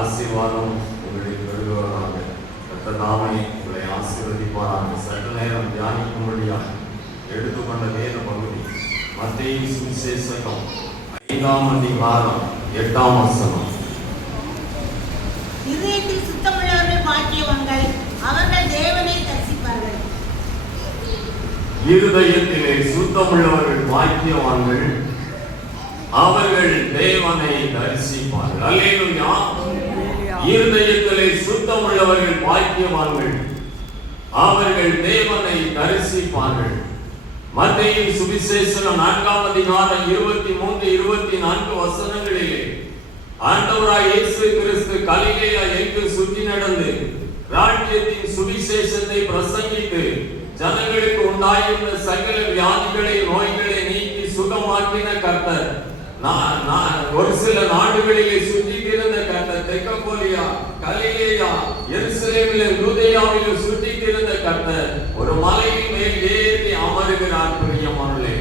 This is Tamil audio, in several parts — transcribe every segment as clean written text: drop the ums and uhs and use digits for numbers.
ஆசீர்வாதம் உங்களை பெறுகிறவராக கர்த்தர் உங்களை ஆசீர்வதிப்பாராக. சற்று நேரம் தியானிக்கும்படியாக எடுத்துக்கொண்ட வேத பகுதி மத்தேயு சுவிசேஷம் 5ஆம் அதிகாரம் 8ஆம் வசனம். இதயத்தில் சுத்தமுள்ளவர்கள் பாக்கியவான்கள், அவர்கள் தேவனை தரிசிப்பார்கள். இருதயத்திலே சுத்தமுள்ளவர்கள் பாக்கியவான்கள், அவர்கள் தேவனை தரிசிப்பார்கள். அல்லேலூயா. இருதயத்திலே சுத்தமுள்ளவர்கள் பாக்கியவான்கள், அவர்கள் தேவனை தரிசிப்பார்கள். மத்தேயு சுவிசேஷம் 4ஆம் அதிகாரம் 23, 24 வசனங்களிலே ஆண்டவராய் இயேசு கிறிஸ்து கலிலேயா எங்கும் சுற்றி நடந்து ராஜ்யத்தின் சுவிசேஷத்தை பிரசங்கித்து ஜனங்களுக்கு உண்டாயிருந்த சகல வியாதிகளை நோய்களை நீக்கி சுகமாக்கின கர்த்தர். ஒரு சில நாடுகளிலே சுற்றி இருந்த கர்த்தர், தெக்கப்போலியா, கலிலேயா, எருசலேமிலே, யூதேயாவிலே சுற்றி இருந்த கர்த்தர் ஒரு மலையின் மேல் ஏறி அமருகிறார். பிரியமானவர்களே,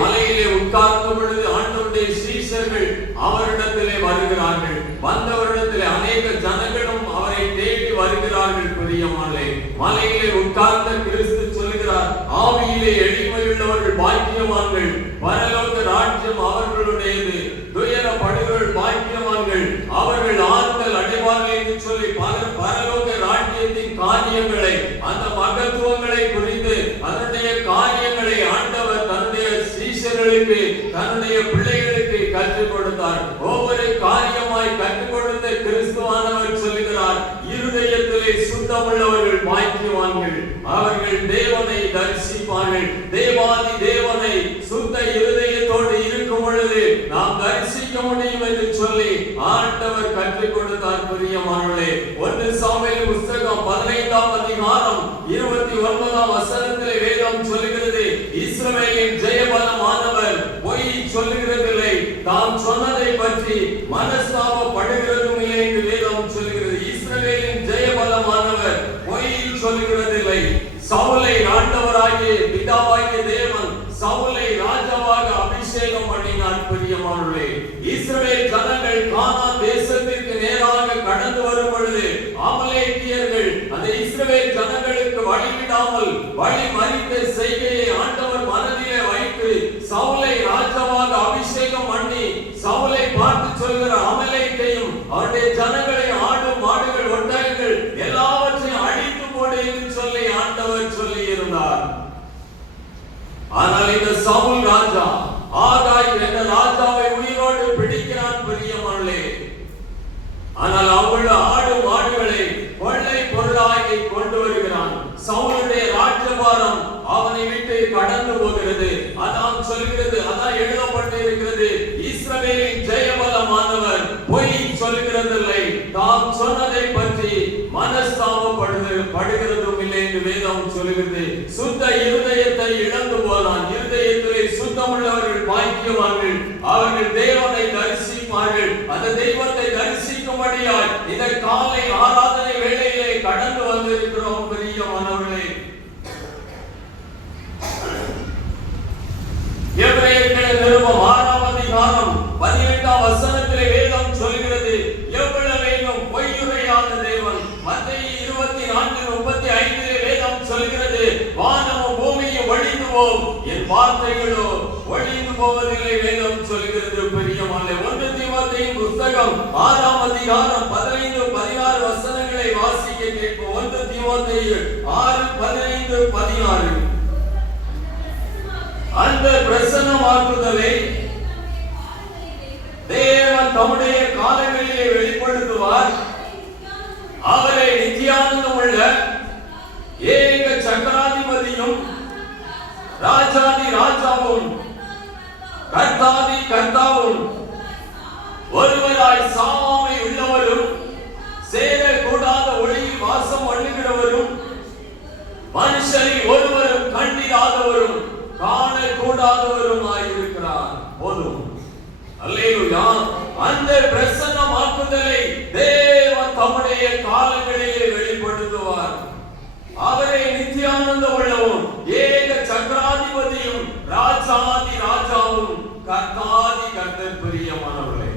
மலையிலே உட்கார்ந்த பொழுது ஆண்டவருடைய சீஷர்கள் அவரிடத்திலே வருகிறார்கள். வந்தவரிடத்திலே அநேக ஜனங்களும் அவரை தேடி வருகிறார்கள். பிரியமானவர்களே, மலையிலே உட்கார்ந்த கிறிஸ்து சொல்கிறார், ஆவியிலே எளிமையுள்ளவர்கள் பாக்கியவான்கள், பரலோக ராஜ்யம் அவர்களுடையது. துயரப்படுகிறவர்கள் பாக்கியவான்கள், அவர்கள் ஆறுதல் அடைவார்கள் என்று சொல்லி பரலோக ராஜ்யத்தின் காரியங்களை, அந்த மகத்துவங்களை குறித்து அதனுடைய காரியங்களை ஆண்டவர் தன்னுடைய சீஷர்களுக்கு, தன்னுடைய பிள்ளைகளுக்கு கற்றுக் கொடுத்தார். ஒவ்வொரு காரியமாய் கற்றுக் கொடுத்த கிறிஸ்துவானவர் சொல்லுகிறார், இருதயத்திலே சுத்தமுள்ளவர்கள் பாக்கியவான்கள், அவர்கள் தேவனை தரிசிப்பார்கள். தேவாதி தேவனை சுத்த இருதயத்தோடு இருக்கும் பொழுது நாம் தரிசிக்க முடியும் என்று சொல்லி ஆண்டவர் கற்றுக் கொடுத்தார். பிரியமானவர்களே, 1 சாமுவேல் புத்தகம் 15ஆம் அதிகாரம் 29ஆம் வசனத்திலே வேதம் சொல்லுகிறது, இஸ்ரவேலின் ஜெயபலமானவர் பொய் சொல்லுகிறதில்லை, தாம் சொன்னதை பற்றி மனஸ்தாபப்படுகிறதும் இல்லை என்று வேதம் சொல்லுகிறது. இஸ்ரவேலின் ஜெயபலமானவர் பொய் சொல்லுகிறதில்லை. சவுலை ஆண்டவராகிய பிதாவாகிய தேவன் சவுலை ராஜாவாக அபிஷேகம் பண்ணினார். பிரியமானவர்களே, இஸ்ரவேல் ஜனங்கள் கானான் தேசத்திற்கு நேராக கடந்து வரும் பொழுது அமலேக்கியர்கள் அந்த இஸ்ரவேல் ஜனங்களுக்கு வழிவிடாமல் வழி மறித்த செய்கையை ஆண்டவர் மனதிலே வைத்து சவுலை ராஜாவாக அபிஷேகம் பண்ணி சவுலை பார்த்து சொல்கிற, அமலேக்கையும் அவருடைய ஜனங்களை, ஆடு மாடுகள் ஒட்டகங்கள் எல்லாவற்றையும் அழித்து போடு என்று சொல்லி ஆண்டவர் சொல்லி இருந்தார். ஆனால் இந்த சவுல் ராஜா ஆகாய் என்ற ராஜாவை உயிரோடு பிடிக்கிறான். பிரியமானவர்களே, ஆனால் அவள் ஆடு மாடுகளை கொள்ளை பொருளாகி கொண்டு வருகிறான். சவுலுடைய ராஜ்யபாரம் அவனை விட்டு கடந்து போகிறது. அதான் சொல்கிறது, அதான் எழுதப்பட்டு இருக்கிறது, இஸ்ரவேலின் ஜெயபலமானவர் பொய் சொல்கிறதில்லை, தாம் சொன்னதை பற்றி மனஸ்தாபப்படுகிறதும் இல்லை என்று வேதம் சொல்கிறது. சுத்த இருதயத்தை இழந்து போனான். இருதயத்திலே சுத்தமுள்ளவர்கள் பாக்கியவான்கள், அவர்கள் தேவனை தரிசிப்பார்கள். அந்த தெய்வத்தை தரிசிக்கும்படியாய் இந்த காலை ஆராதனை வேளையிலே கடந்து வந்திருக்கிறோம். பிரியமானவர்களே, எபிரேயர்கள் நிருபம் 6ஆம் அதிகாரம் 18ஆம் வசனத்திலே வேதம் சொல்கிறது, எவ்வளவேனும் பொய்யுரையாத தேவன். மத்தேயு 24:35 வேதம் சொல்கிறது, வானமும் பூமியும் ஒழிந்து போம், என் வார்த்தைகளோ ஒழிந்து போவதில்லை வேதம் சொல்கிறது. பிரியமானவர்களே, 1 தீமோத்தேயு புத்தகம் 6ஆம் அதிகாரம் 15-16 வசனங்களை வாசிக்க கேட்போம். 1 தீமோத்தேயு 6:15-16. அந்த பிரசன்னமாக்குதலை தேவன் தம்முடைய காலங்களிலே வெளிப்படுத்துவார். அவரை நித்தியானந்தம் உள்ள ஏக சக்கராதிபதியும் ராஜாதி ராஜாவும் கர்த்தாதி கர்த்தாவும் ஒருவராய் சாவாமை உள்ளவரும் சேரக்கூடாத ஒளியில் வாசம் பண்ணுகிறவரும் மனுஷரில் ஒருவரும் கண்டிராதவரும் காணக்கூடாதவரும் ஆயிருக்கிறார். போதும். அல்லேலூயா. அந்த பிரசன்னமாக்குதலை தேவன் தம்முடைய காலங்களிலே வெளிப்படுத்துவார். அவரை நித்தியானந்தம் உள்ளவும் ஏக சக்கராதிபதியும் ராஜாதி ராஜாவும் கர்த்தாதி கர்த்தர். பிரியமானவர்களே,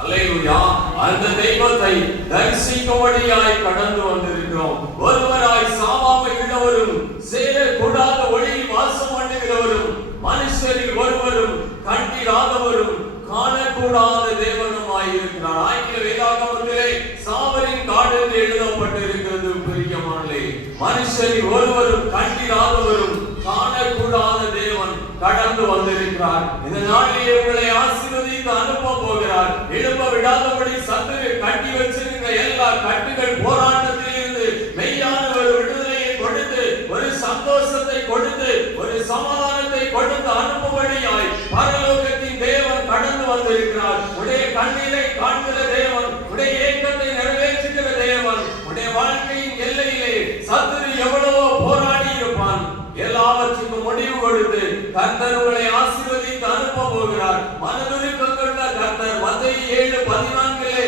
அல்லேலூயா. அந்த தெய்வத்தை தரிசிக்கும்படியாய் கடந்து வந்திருக்கிறோம். ஒருவராய் சாவாமை உள்ளவரும் சேரக்கூடாத ஒளியில் வாசம் பண்ணுகிறவரும் மனுஷரில் ஒருவரும் கண்டிராதவரும் காணக்கூடாத தேவனுமாய் இருக்கிறார். ஆங்கில வேதாகமத்திலே சாவரின் காடு என்று எழுதப்பட்டிருக்கிறது. பிரியமானே, மனுஷரில் ஒருவரும் கண்டிராதவரும் காணக்கூடாத தேவன் கடந்து வந்திருக்கிறார். இந்த நாளிலே உங்களை ஆசீர்வதித்து அனுப்ப போகிறார். எழுப்ப விடாதபடி சத்துரு கட்டி வச்சிருக்கிற எல்லா கட்டுகள் போராட்டத்திலிருந்து மெய்யான ஒரு விடுதலையை கொடுத்து, ஒரு சந்தோஷத்தை கொடுத்து, ஒரு சமாதானத்தை கொடுத்து அனுப்பும்படியாய் பரலோகத்தின் தேவன் கடந்து வந்திருக்கிறார். உடைய கண்ணீரை காண்கிற தேவன், உடைய ஏக்கத்தை நிறைவேற்றுகிற தேவன். உடைய வாழ்க்கையின் எல்லையிலே சத்துரு எவ்வளவோ போராடி இருப்பான். எல்லாவற்றுக்கும் முடிவு கொடுத்து கர்த்தர் உங்களை ஆசீர்வதித்து அனுப்ப போகிறார். மனதுருக்கம் கொண்ட கர்த்தர் மத்தேயு 7:14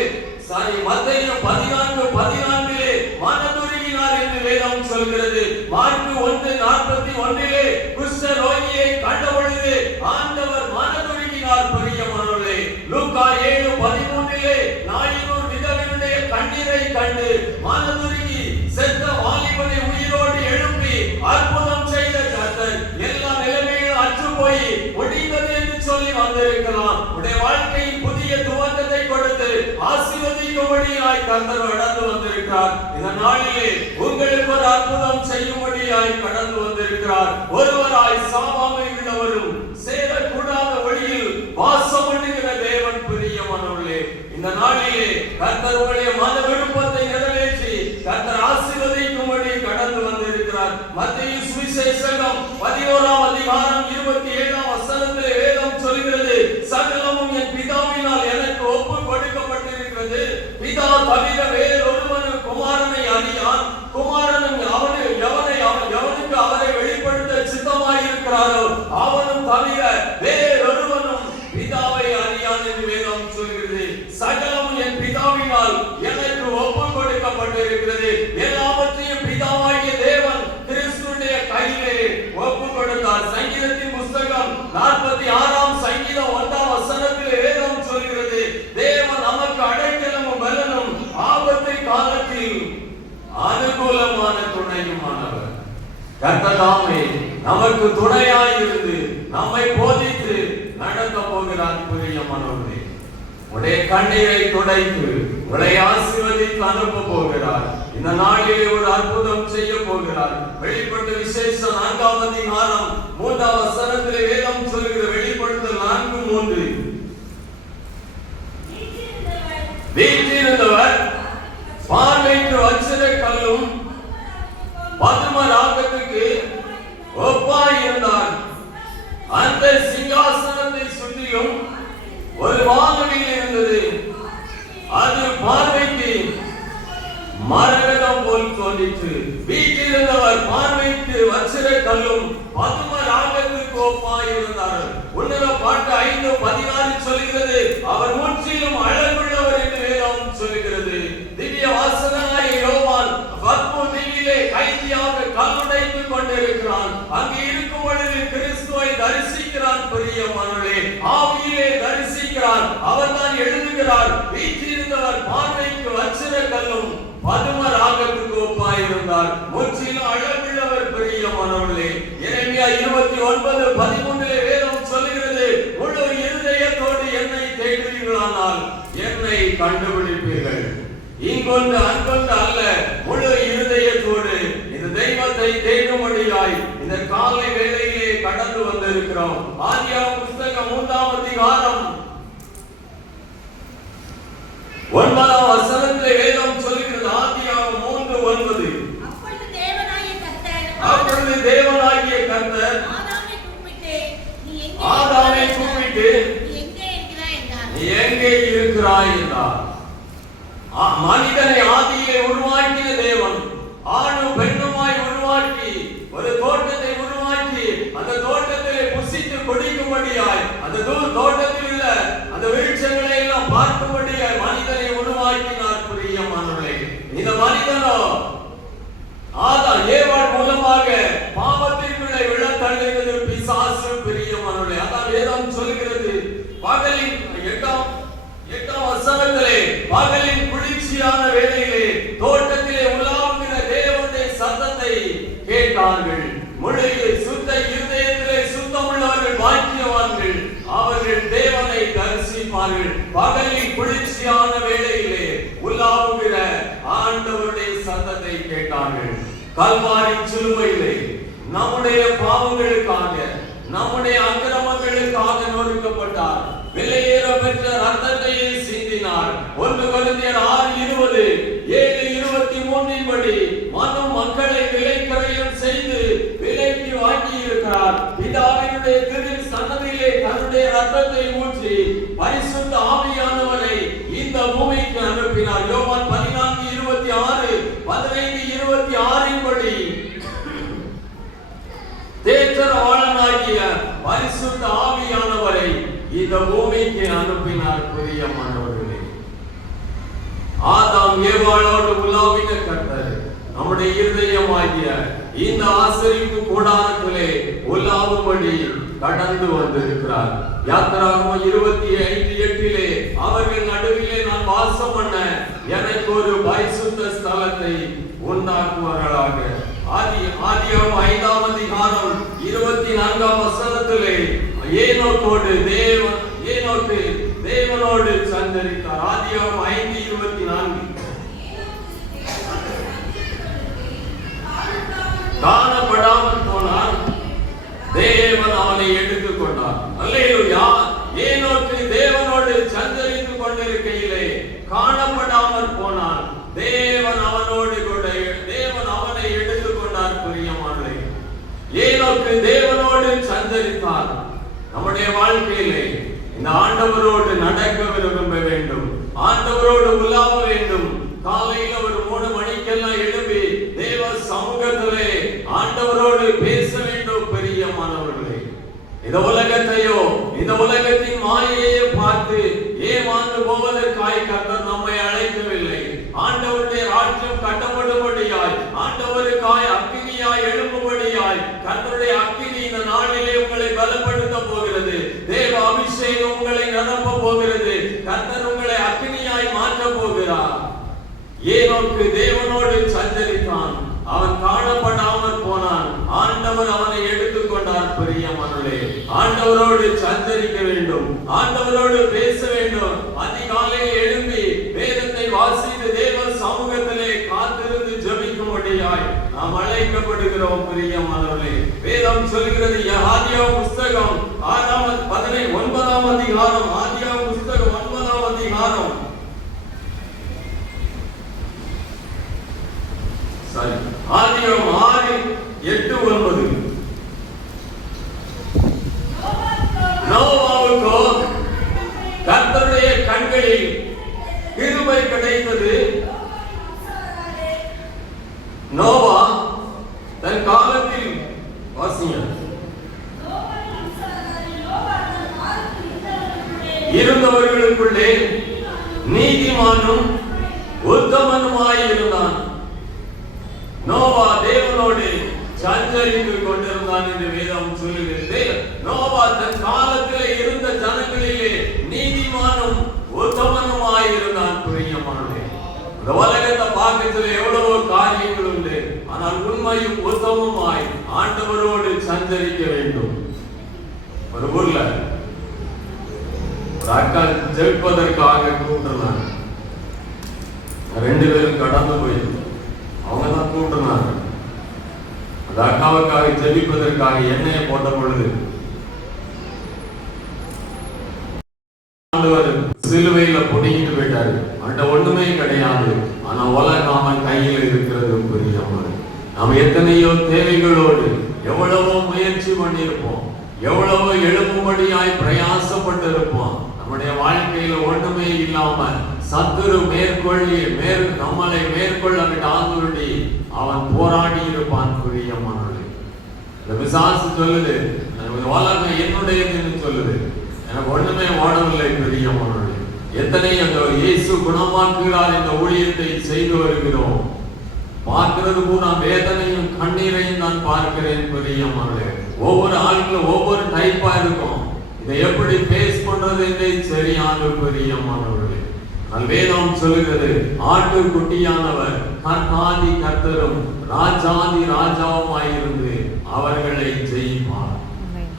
மத்தேயு 14:14 மனதுருகினார் என்று வேதம் சொல்கிறது. மார்க்கு 1:41 குஷ்ட ரோகியை கண்டபொழுது ஆண்டவர் மனதுருகினார். பிரியமானவர்களே, லூக்கா 7:13 நாயினூர் விதவையுடைய கண்ணீரை கண்டு மனதுருகி செத்த வாலிபனை உயிரோடு எழுப்பி அற்புதம் செய்த கர்த்தர் எல்லா நிலைமையும் அற்று போய் முடிந்தது என்று சொல்லி வந்திருக்கிறான். உடைய வாழ்க்கையின் புதிய துவக்கத்தை கொடுத்து ஆசீர்வதிக்கும்படியாய் கர்த்தர் கடந்து வந்திருக்கிறார். இந்த நாளிலே உங்களுக்கு ஒரு அற்புதம் செய்யும்படியாய் கடந்து வந்திருக்கிறார். ஒருவராய் சாவாமை உள்ளவரும் சேரக்கூடாத வழியில் வாசம் பண்ணுகிற தேவன். பிரியமானவர்களே, இந்த நாளிலே கர்த்தர் உங்களுடைய மன விருப்பத்தை நிறைவேற்றி கர்த்தர் ஆசீர்வதிக்கும்படி கடந்து வந்திருக்கிறார். மத்தேயு சுவிசேஷம் 11:27 வேதம் சொல்கிறது, சகலமும் என் பிதாவினால் எனக்கு ஒப்பு கொடுக்கப்பட்டிருக்கிறது. பிதா தவிர வேறொருவனும் குமாரனை அறியான். குமாரனும் எவனுக்கு அவரை வெளிப்படுத்த சித்தமாயிருக்கிறாரோ அவனும் தவிர வேறொருவனும் பிதாவை அறியான் என்று வேதம் சொல்கிறது. சகலமும் என் பிதாவினால் எனக்கு ஒப்பு கொடுக்கப்பட்டிருக்கிறது. எல்லாவற்றையும் பிதாவாகிய தேவன் கிறிஸ்துவினுடைய கையிலே ஒப்பு கொடுத்தார். சங்கீதத்தின் புஸ்தகம் 46 சங்கீதம் 1 வேதம் சொல்கிறது, தேவன் நமக்கு அடைக்கலமும் பலனும் ஆபத்து காலத்தில் அனுகூலமான துணையுமானவர். கர்த்தர் தாமே நமக்கு துணையாயிருந்து நம்மை போதித்து நடத்த போகிறார். பிரியமானவர்களே, உடைய கண்ணீரை துடைத்து உங்களை ஆசீர்வதித்து அனுப்ப போகிறார். இந்த நாளிலே ஒரு அற்புதம் செய்ய போகிறார். வெளிப்படுத்த விசேஷம் 4:3 வேதம் சொல்கிற வெளிப்படுத்தல் 4:3 வீற்றிருந்தவர் பார்வைக்கு வச்சிர கல்லும் பதும ராகத்துக்கு ஒப்பாயிருந்தார். அந்த சிங்காசனத்தை சுற்றிலும் ஒரு வானவில் இருந்தது. அது பார்வைக்கு மரகதம் போல் தோன்றிற்று. வீட்டிலிருந்தவர் பார்வைக்கு வச்சிர கல்லும் பதும ராகத்துக்கு ஒப்பாயிருந்தார். உன்னத பாட்டு 5:16 சொல்கிறது, அவர் முற்றிலும் அழகுள்ளவர் என்று வேதம் சொல்கிறது. திவ்ய வாசகனாகிய யோவான் பத்மு தீவிலே கைதியாக கல்லுடைத்துக் கொண்டிருக்கிறான். அங்கே இருக்கும் பொழுது கிறிஸ்துவை தரிசிக்கிறான். பிரியமானவர்களே, ஆவியிலே தரிசிக்கிறான். அவர் தான் எழுதுகிறார், வீற்றிருந்தவர் பார்வைக்கு வச்சிர கல்லும் பதும ராகத்துக்கு ஒப்பாயிருந்தார். முற்றிலும் அழகுள்ளவர். பிரியமானவர்களே, எரேமியா 29:13 வேதம் சொல்கிறது, முழு இருதயத்தோடு என்னை தேடுவீர்களானால் என்னை கண்டுபிடிப்பீர்கள். இங்கொன்று அங்கொன்று அல்ல, முழு இருதயத்தோடு இந்த தெய்வத்தை தேடும்படியாய் இந்த காலை வேளையிலே கடந்து வந்திருக்கிறோம். ஆதியாகமம் புஸ்தகம் 3 9 வேதம் சொல்கிறது. ஆதியாகமம் 3:9 அப்பொழுது தேவனாகிய கர்த்தர் ஆதாமை கூப்பிட்டு நீ எங்கே இருக்கிறாய் என்றார். மனிதனை ஆதியிலே உருவாக்கிய தேவன் ஆணும் பெண்ணுமாய் உருவாக்கி ஒரு தோட்டத்தை உருவாக்கி அந்த தோட்டத்திலே புசித்து குடிக்கும்படியாய் அந்த தோட்டத்தில் உள்ள அந்த விருட்சங்களை எல்லாம் பார்க்கும்படியாய் மனிதனை உருவாக்கினார். பிரியமானவர்களே, இந்த மனிதனோ ஏவாள் மூலமாக பாவத்திற்குள்ளே விழத்தள்ளுகிறது பிசாசு. பிரியமானவர்களே, அதான் வேதம் சொல்கிறது. பகலின் 8 வசனத்திலே பகலின் குளிர்ச்சியான வேளையிலே தோட்டத்திலே உலாவுகிற தேவனுடைய சத்தத்தை கேட்டார்கள். சுத்த இருதயத்திலே சுத்தமுள்ளவர்கள் பாக்கியவான்கள், அவர்கள் தேவனை தரிசிப்பார்கள். பகலில் குளிர்ச்சியான வேளையிலே உலாவுகிற ஆண்டவருடைய சத்தத்தை கேட்டார்கள். கல்வாரி சிலுவையிலே நம்முடைய பாவங்களுக்காக, நம்முடைய அக்கிரமங்களுக்காக நொறுக்கப்பட்டார். விலையேற பெற்ற ரத்தத்தையே சிந்தினார். 1 கொரிந்தியர் 6:20 7:23 படி மக்களை விலைக்கிரயம் செய்து விலைக்கு வாங்கி இருக்கிறார். பிதாவினுடைய திரு சன்னதியிலே தன்னுடைய ரத்தத்தை ஊற்றி பரிசுத்த ஆவியானவரை இந்த பூமிக்கு அனுப்பினார். யோவான் 14:26 15:26 படி தேற்றரவாளனாகிய பரிசுத்த ஆவியானவரை இந்த பூமிக்கு அனுப்பினார். பிரியமானவர்களே, ஆதாம் ஏவாளோடு உலாவின கர்த்தர் நம்முடைய இருதயமாகிய இந்த ஆசரிப்பு கூடாரத்திலே உலாவும்படி கடந்து வந்திருக்கிறார். யாத்திராகமம் 25:8 அவர்கள் நடுவிலே நான் வாசம் பண்ண எனக்கு ஒரு பரிசுத்த ஸ்தலத்தை உண்டாக்குவார்களாக. ஆதியாகமம் 5ஆம் அதிகாரம் 24ஆம் வசனத்திலே ஏனோக்கு தேவனோடு சஞ்சரித்தார். ஆதியாகமம் 5:24 காணப்படாமல் போனார், தேவன் அவனை எடுத்துக் கொண்டார். அல்லேலூயா. ஏனோக்கு தேவனோடு சஞ்சரித்துக் கொண்டிருக்கையிலே காணப்படாமல் போனான், தேவன் அவனோடு கூட தேவன் அவனை எடுத்துக் கொண்டார். பிரியமானவர்களே, ஏனோக்கு தேவனோடு சஞ்சரித்தார். நம்முடைய வாழ்க்கையிலே இந்த ஆண்டவரோடு நடக்க விரும்ப வேண்டும், ஆண்டவரோடு உலாவ வேண்டும். காலையில் ஒரு 3 மணிக்கெல்லாம் எழுப்பி தேவ சமூகத்திலே ஆண்டவரோடு பேச வேண்டும். பிரியமானவர்களே, இந்த உலகத்தையோ இந்த உலகத்தின் மாயையை பார்த்து ஏமாந்து போவதற்காய் கர்த்தர் நம்மை அழைக்கவில்லை. ஆண்டவருடைய ராஜ்யம் கட்டப்படும்படியாய், ஆண்டவருக்காய் அக்கினியாய் எழும்பும்படியாய் கர்த்தருடைய அக்கினி இந்த நாளிலே உங்களை பலப்படுத்த போகிறது. தேவ அபிஷேகம் உங்களை நிரப்ப போகிறது. கர்த்தர் உங்களை அக்கினியாய் மாற்ற போகிறார். ஏனோக்கு தேவனோடு சஞ்சரித்தான், அவன் காணப்படாமல் போனான், ஆண்டவர் அவனை எடுத்துக் கொண்டார். பிரியமானவர்களே, ஆண்டவரோடு சஞ்சரிக்க வேண்டும், ஆண்டவரோடு பேச வேண்டும். அதிகாலையில் எழும்பி வேதத்தை வாசித்து தேவ சமூகத்திலே காத்திருந்து ஜெபிக்கும்படியாய் நாம் அழைக்கப்படுகிறோம். பிரியமானவர்களே, வேதம் சொல்கிறது, ஆதியாகமம் புஸ்தகம் 9ஆம் அதிகாரம், ஆதியாகமம் புஸ்தகம் 9ஆம் அதிகாரம் ஆதியாகமம் 6:8-9 நோவாவுக்கோ கர்த்தருடைய கண்களில் கிருபை கிடைத்தது. நோவா தன் காலத்தில் இருந்தவர்களுக்குள்ளே நீதிமானும் உத்தமனுமாய் இருந்தான். நோவா தேவனோடு சஞ்சரித்து கொண்டிருந்தான் என்று வேதம் சொல்லுகிறது. நோவா தன் காலத்திலே இருந்த ஜனங்களிலே நீதிமானும் உத்தமனுமாய் இருந்தான். பிரியமானவர்களே, இந்த உலகத்தை பார்க்கறதுல எவ்வளவோ காரியங்கள் உண்டு, ஆனால் உண்மையும் உத்தமமாய் ஆண்டவரோடு சஞ்சரிக்க வேண்டும். ஒரு ஊர்ல ஒரு அக்கா ஜெபிப்பதற்காக கூப்பிட்டுருந்தாங்க. 2 பேரும் கடந்து போயிருந்தோம். அவங்க தான் கூப்பிட்டுனாங்க. அந்த அக்காவுக்காக ஜெபிப்பதற்காக எண்ணெயை போட்ட பொழுது ஆண்டவர் சிலுவையில பொடிக்கிட்டு போயிட்டாரு. அந்த ஒண்ணுமே கிடையாது, ஆனா உலகம் அவன் கையில் இருக்கிறது. புரியாமல் நாம் எத்தனையோ தேவைகளோடு எவ்வளவோ முயற்சி பண்ணியிருப்போம், எவ்வளவோ எழுப்பும்படியாய் பிரயாசப்பட்டு இருப்போம். நம்முடைய வாழ்க்கையில ஒண்ணுமே இல்லாம சத்துரு நம்மளை மேற்கொள்ள விடாதபடி அவன் போராடி இருப்பான். பிரியமானவர்களே, இந்த பிசாசு சொல்லுது, உலகம் என்னுடையதுன்னு சொல்லுது, எனக்கு ஒண்ணுமே ஓடவில்லை. பிரியமானவர்களே, எத்தனை அந்த இயேசு குணமாக்குகிறார் இந்த ஊழியத்தை செய்து வருகிறோம். பார்க்கிறது பூரா வேதனையும் கண்ணீரையும் நான் பார்க்கிறேன். பிரியமானவர்களே, ஒவ்வொரு ஆளுங்களும் ஒவ்வொரு டைப்பா இருக்கும். இதை எப்படி பேஸ் பண்றது என்றே சரியான. பிரியமானவர்களே, வேதம் சொல்லுகிறது, ஆட்டுக்குட்டியானவர் கர்த்தாதி கர்த்தரும் ராஜாதி ராஜாவுமாயிருந்து அவர்களை ஜெயிப்பார்.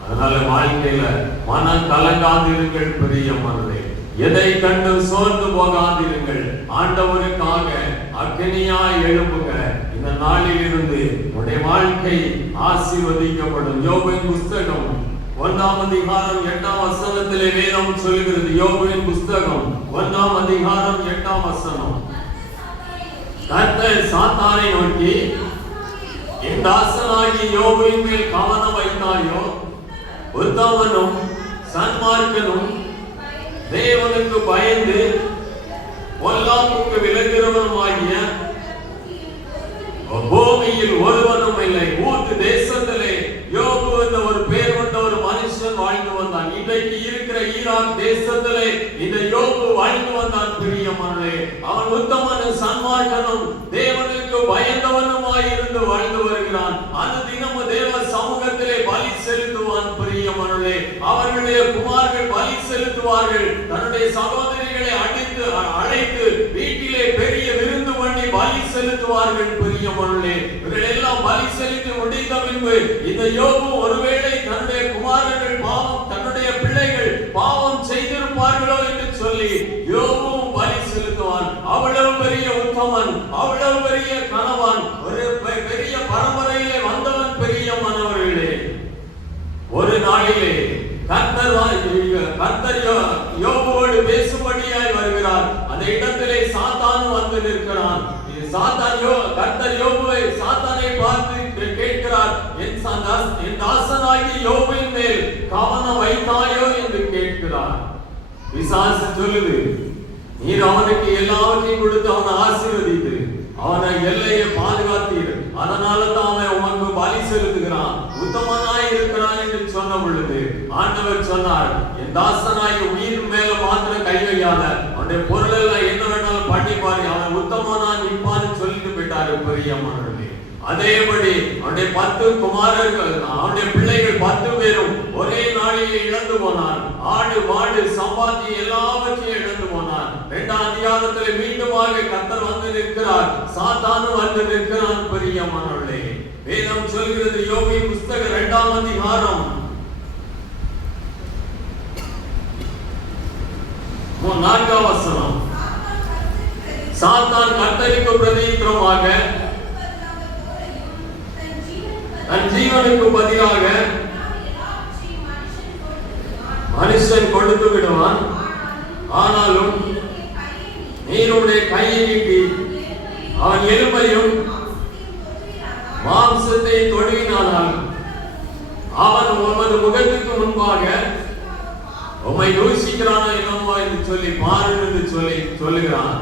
அதனால வாழ்க்கையில மனம் கலங்காதிருங்கள் பிரியமானவர்களே. எதை கண்டு சோர்ந்து போகாதிருங்கள். ஆண்டவருக்காக அக்னியாய் எழும்புங்க. இந்த நாளில் இருந்து உடைய வாழ்க்கை ஆசீர்வதிக்கப்படும். யோபுவின் புஸ்தகம் 1ஆம் அதிகாரம் 8ஆம் வசனத்திலே வேதம் சொல்கிறது. யோபுவின் புஸ்தகம் 1ஆம் அதிகாரம் 8ஆம் வசனம். கர்த்தர் சாத்தானை நோக்கி, என் தாசனாகி யோபுவின் மேல் கவனம் வைத்தாயோ, உத்தமனும் சன்மார்க்கனும் தேவனுக்கு பயந்து பொல்லாப்புக்கு விலகுகிறவனுமாகிய பூமியில் ஒருவனும் இல்லை. ஊத்து தேசத்திலே யோபு என்ற ஒரு பெயர் கொண்ட ஒரு மனுஷன் வாழ்ந்து வந்தான். இன்றைக்கு இருக்கிற ஈராக் தேசத்திலே இந்த யோபு வாழ்ந்து வந்தான் பிரியமானவர்களே. அவன் உத்தமனும் சன்மார்க்கனும் தேவனுக்கு பயந்தவனுமாயிருந்து வாழ்ந்து வருகிறான். அந்த தினமும் தேவ சமூகத்திலே பலி செலுத்துவான் பிரியமானவர்களே. அவர்களுடைய குமார்கள் பலி செலுத்துவார்கள். தன்னுடைய சகோதரிகளை அழைத்து வீட்டிலே பெரிய விருந்து பண்ணி பலி செலுத்துவார்கள் பிரியமானவர்களே. இவர்கள் எல்லாம் பலி செலுத்தி முடிந்த பின்பு இந்த யோபு ஒருவேளை தன்னுடைய குமாரர்கள் பாவம், தன்னுடைய பிள்ளைகள் பாவம் செய்திருப்பார்களோ என்று சொல்லி யோபுவும் பலி செலுத்துவான். அவ்வளவு பெரிய உத்தமன், அவ்வளவு பெரிய கணவன், ஒரு பெரிய பரம்பரையிலே வந்தவன் பிரியமானவர்களே. ஒரு நாளிலே கர்த்தர் யோபுவோடு பேசும்படியாய் வருகிறார். அந்த இடத்திலே சாத்தான் வந்து நிற்கிறான். கர்த்தர் யோபுவை சாத்தானை பார்த்து கேட்கிறார், என் தாசனாகி யோபுவின் மேல் கவனம் வைத்தாயோ என்று கேட்கிறார். பிசாசு சொல்லுது, நீர் அவனுக்கு எல்லாவற்றையும் கொடுத்து அவனை ஆசீர்வதித்து அவனை எல்லையை பாதுகாத்தீர், அதனால தான் அவன் உமக்கு பலி செலுத்துகிறான், உத்தமனாய் இருக்கிறான் என்று சொன்ன பொழுது ஆண்டவர் சொன்னார், என் தாசனாய் உயிர் மேல மாத்திரம் கை வையாத, அவனுடைய பொருள் எல்லாம் என்ன வேணாலும் பண்ணி பாரு, அவன் உத்தமனா நிற்பான்னு சொல்லிட்டு போயிட்டாரு பிரியமானவர்களே. அதேபடி அவனுடைய 10 குமாரர்கள், அவனுடைய பிள்ளைகள் 10 பேரும் ஒரே நாளிலே இழந்து போனார். ஆடு மாடு சம்பாத்தி எல்லாவற்றையும் இழந்து போனார். 2ஆம் அதிகாரத்திலே மீண்டுமாக கர்த்தர் வந்து நிற்கிறார், சாத்தானும் வந்து நிற்கிறான் பிரியமானவர்களே. வேதம் சொல்கிறது, யோபுவின் புஸ்தகம் 2ஆம் அதிகாரம் 4ஆம் வசனம். சாத்தான் கர்த்தருக்கு பிரதியுத்தரமாக தன் ஜீவனுக்கு பதிலாக மனுஷன் கொடுத்து விடுவான், ஆனாலும் நீருடைய கையை நீட்டி அவன் எலும்பையும் மாம்சத்தை தொடுவினானால் அவன் உமது முகத்துக்கு முன்பாக உம்மை தூஷிக்கிறானோ என்னமோ என்று சொல்லி பாரு என்று சொல்லுகிறான்.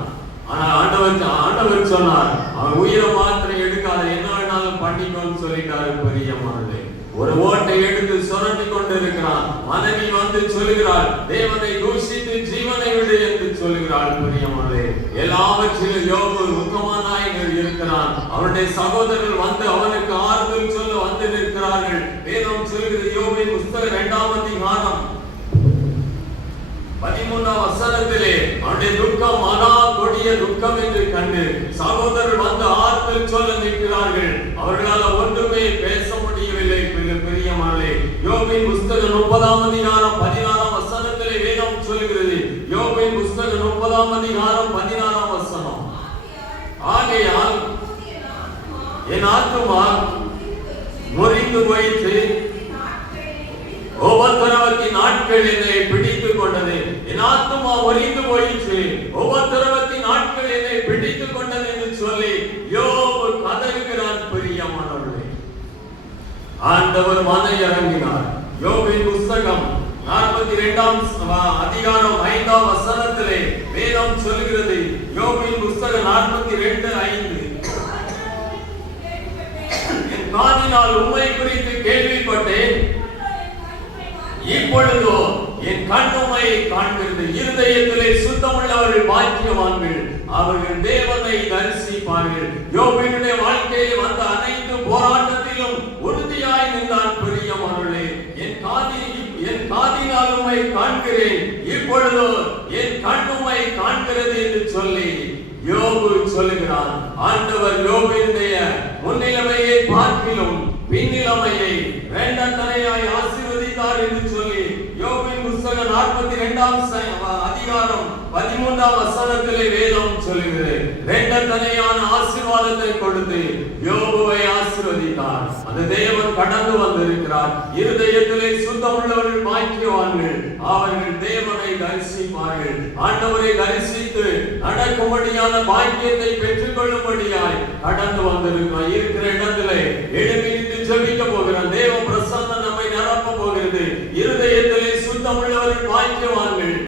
ஆனா ஆண்டவர் சொன்னார், அவன் உயிரை மாத்திரம் எடுக்காத, என்ன வேணாலும் பண்ணிக்கோன்னு சொல்லிட்டாரு பிரியமானவர்களே. ஒரு ஓட்டை எடுத்து சுரண்டி கொண்டிருக்கிறான். மனைவி வந்து சொல்லுகிறாள், தேவனை தூஷித்து ஜீவனை விடு என்று சொல்லுகிறாள் பிரியமானவர்களே. எல்லாவற்றிலும் யோபு உத்தமனாய் இருக்கிறான். அவனுடைய சகோதரர்கள் வந்து அவனுக்கு ஆறுதல் சொல்ல வந்து நிற்கிறார்கள். வேதம் சொல்கிறது, யோபுவின் புஸ்தகம் 2ஆம் அதிகாரம் 13ஆம் வசனத்திலே அவனுடைய துக்கம் மகா கொடிய துக்கம் என்று கண்டு சகோதரர்கள் வந்து ஆறுதல் சொல்ல நிற்கிறார்கள். அவர்களால் ஒன்றுமே பேச முடியவில்லை பிரியமானவர்களே. யோபுவின் புஸ்தகம் 30ஆம் அதிகாரம் 16ஆம் வசனத்திலே வேதம் சொல்கிறது. யோபுவின் புஸ்தகம் 30ஆம் அதிகாரம் 16ஆம் வசனம். ஆகையால் என் ஆத்துமா முறிந்து போயிற்று, உபத்திரவத்தின் நாட்கள் என்னை பிடித்துக் கொண்டது. என் ஆத்துமா முறிந்து போயிற்று, உபத்திரவத்தின் நாட்கள் என்னை பிடித்துக் கொண்டது என்று சொல்லி யோபு கதறுகிறான் பிரியமானவர்களே. ஆண்டவர் மன இறங்கினார். யோபுவின் புஸ்தகம் 42ஆம் அதிகாரம் 5ஆம் வசனத்திலே வேதம் சொல்கிறது. யோபுவின் புஸ்தகம் 42:5. என் காதினால் உம்மை குறித்து கேள்விப்பட்டேன், இப்பொழுதோ என் கண்ணுமை காண்கிறது. இருதயத்திலே சுத்தமுள்ளவர்கள் பாக்கியவான்கள், அவர்கள் தேவனை தரிசிப்பார்கள். யோபுவினுடைய வாழ்க்கையில் வந்த அனைத்து போராட்டத்திலும் உறுதியாய் நின்றான் பிரியமானவர்களே. என் காதினால் உம்மை காண்கிறேன், இப்பொழுதோ என் கண்ணுமை காண்கிறது என்று சொல்லி யோபு சொல்லுகிறான். ஆண்டவர் யோபுவினுடைய முன்னிலைமையை பார்க்கிலும் பின்னிலைமையை இரண்டத்தனையாய் ஆசீர்வதித்தார் என்று சொல்லி யோபுவின் புத்தகம் 42 அதிகாரம் 13 வசனத்திலே வேதம் சொல்லுகிறது. இரண்டத்தனையான ஆசீர்வாதத்தை கொடுத்து யோபுவை ஆசீர்வதித்தார். அந்த தேவன் கடந்து வந்திருக்கிறார். இருதயத்திலே சுத்தமுள்ளவர்கள் பாக்கியவான்கள், அவர்கள் தேவனை தரிசிப்பார்கள். ஆண்டவரை தரிசித்து நடக்கும்படியான பாக்கியத்தை பெற்றுக் கொள்ளும்படியாய் கடந்து வந்திருக்கிறார். இருக்கிற இடத்திலே எழுந்து